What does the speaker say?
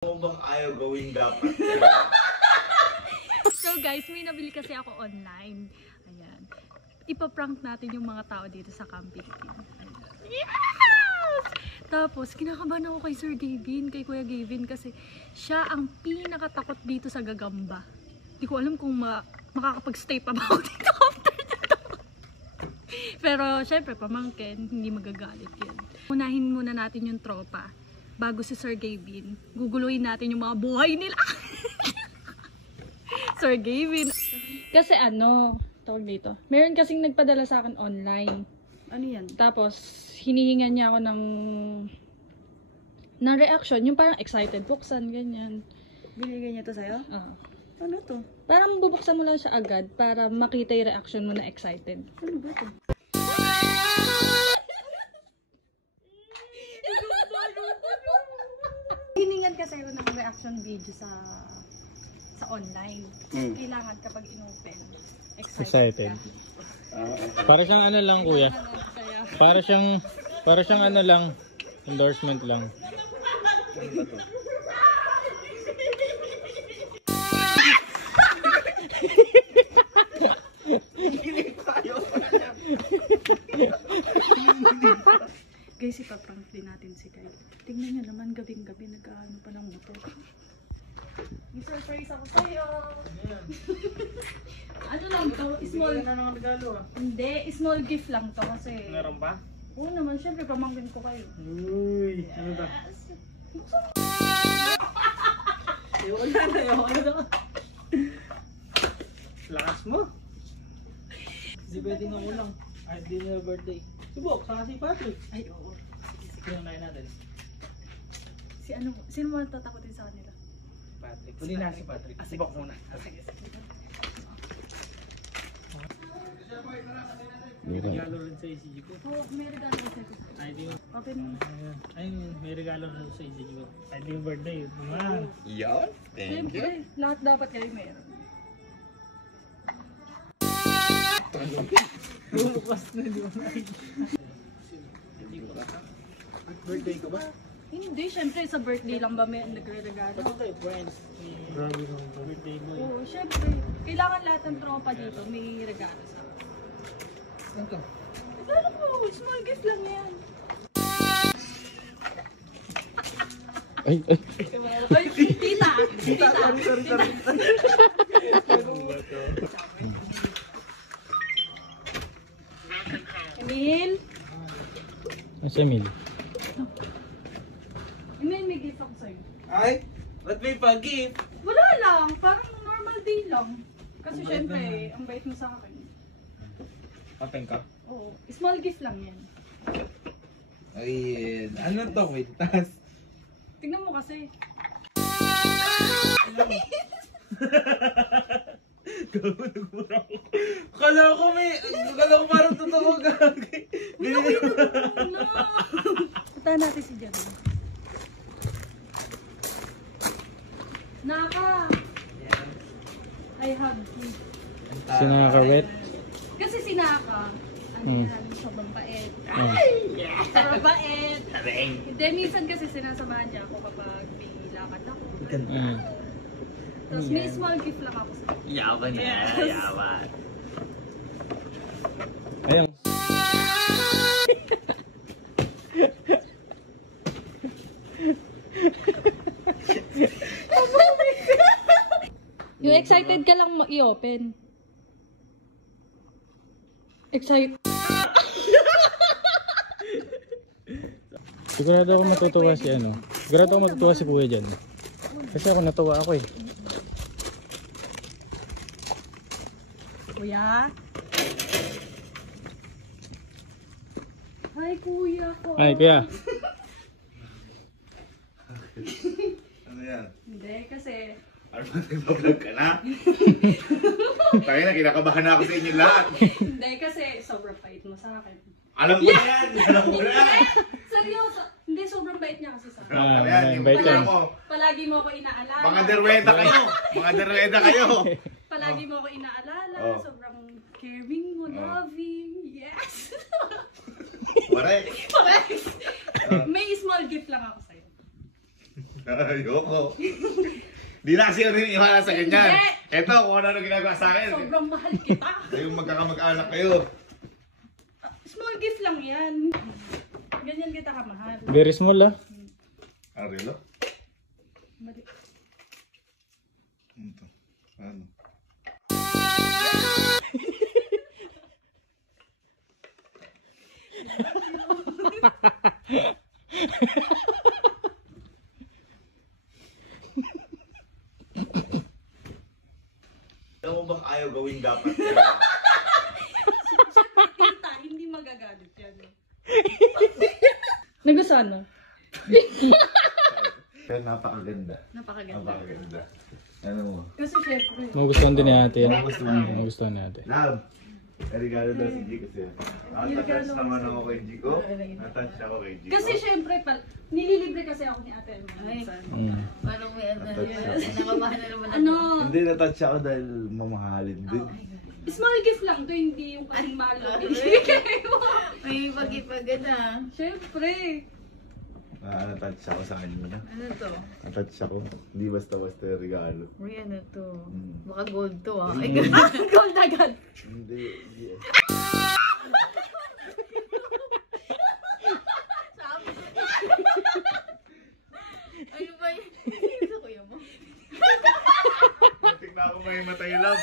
Ano bang ayaw gawin dapat? So guys, may nabili kasi ako online. Ayan. Ipaprank natin yung mga tao dito sa Camp Philippines. Yes! Tapos, kinakabahan ako kay Sir Gavin, kay Kuya Gavin, kasi siya ang pinakatakot dito sa Gagamba. Hindi ko alam kung makakapag-stay pa ba ako dito after dito. Pero, syempre, pamangkin, hindi magagalit yun. Unahin muna natin yung tropa. Bago si Sir Gavin, guguluhin natin yung mga buhay nila. Sir Gavin. Kasi tawag dito. Meron kasing nagpadala sa akin online. Ano yan? Tapos, hinihingan niya ako ng reaction. Yung parang excited, buksan, ganyan. Binigay niya to sa'yo? Ano to? Parang bubuksan mo lang siya agad para makita yung reaction mo na excited. Ano ba to? Hiningan kasi ako ng reaction video sa online. Kailangan kapag in-open, excited. Para siyang ano lang, kuya. Para siyang ano lang, endorsement lang. Guys, ipaprank din natin si Kyle. Tingnan niyo naman, gabing-gabi nag-ano pa ng motor. I-surprise ako sa'yo. Ano lang to? Small. Hindi, small gift lang to kasi. Meron ba? Oo naman, syempre pamangkin ko kayo. Uy, ano ba? Wala na yun. Lakas mo. Hindi pwede na ulang. Ay, di na birthday. Subok, saka si Patrick. Ay, oo. Kinunayin natin. Sino mo tatakotin sa kanila? Patrick. Huli na si Patrick. Subok muna. Sige. May regalo rin sa ECG ko. Oo, may regalo ko sa'yo. Ay, di yung... Open mo. Ayun, may regalo rin sa ECG ko. Ay, di yung birthday. Naman. Yan? Thank you. Siyempre, lahat dapat kayo meron. Bukas na, di mo na. Birthday ko ba? Hindi, syempre sa birthday lang ba may nagre-regalo? Ano tayo, friends? Grabe mo, birthday mo. Oo, syempre. Kailangan lahat ng tropa dito may regalo sa akin. Ano to? Regalo ko, small gift lang yan. Ay! Ay, tita! Sorry. Emil? Ang si Emil. Emil, may gift ako sa'yo. Ay, ba't may pag-gift? Wala lang, parang normal day lang. Kasi syempre, ang bait mo sa akin. Open ka? Oo, small gift lang yan. Ay, ano to? Wait, tas. Tingnan mo kasi. Kala ko parang totoo gagay. Punta natin si Jan. Naka! I have you. Sinakawet. Kasi si Naka, sobrang bait. Sobrang bait. Hindi, minsan kasi sinasamahan niya ako kapag may lakad ako. Tapos may small gift lang ako sa'yo. Yaman na, Yes. yaman. Ayun. Yung excited ka lang i-open. Excited. Sigurado ako matutuwa si ano. Sigurado ako matutuwa si Kuya dyan. Kasi ako natuwa ako eh. Kuya? Hi, kuya ko. Ay, Kuya. Ano yan? Hindi, kasi... Ano ba, nagbablog ka na? Tayo na, kinakabahan na ako sa inyo lahat. Hindi, kasi sobrang bait mo sa akin. Alam ko na yan! Alam ko na! Seryoso! Hindi, sobrang bait niya kasi sa akin. Alam ko na yan, yung bait pala yan. mo. Palagi mo ako inaalala. Mga derweda kayo! Mga derweda kayo! Palagi mo ako inaalala. Oh. Sobrang caring mo, loving. Yes! Correct! Correct! May small gift lang ako sa'yo. Ayoko. Di na kasi rin iwala sa ganyan. Eto, kung ano ginagawa sa akin. Sobrang mahal kita. Kayong magkakamag-anak kayo. Small gift lang yan. Ganyan kita kamahal. Very small ah. Arilo? Ano to? Ano? Alam mo bang ayaw gawin dapat? Kita, hindi magagalit yan. Nagustuhan mo? Kaya napakaganda. Napakaganda. Napakaganda. Ano mo? Kasi syempre, Magustuhan din ni ate yan. Magustuhan mo. Magustuhan ni ate. Love! Regalo daw si G kasi. Natouch naman ako kay G ko. Natouch ako kay G ko. kasi syempre, nililibre kasi ako ni Ate Elma. Mm. Parang may ano, Natouch ako. nakamahan na naman Ano, Hindi natouch ako dahil mamahalin din. small gift lang to, hindi yung kasing mahal na binibigay mo. May pag-ipagan na. Syempre. Natouch ako sa kanya. Ano to? Natouch ako. Hindi basta-basta yung regalo. Uy, ano to? Mm. Baka gold to ah. Ay, Gold agad. Hindi. ano ba yun? Sa kuya mo? Tignan ako may matay love.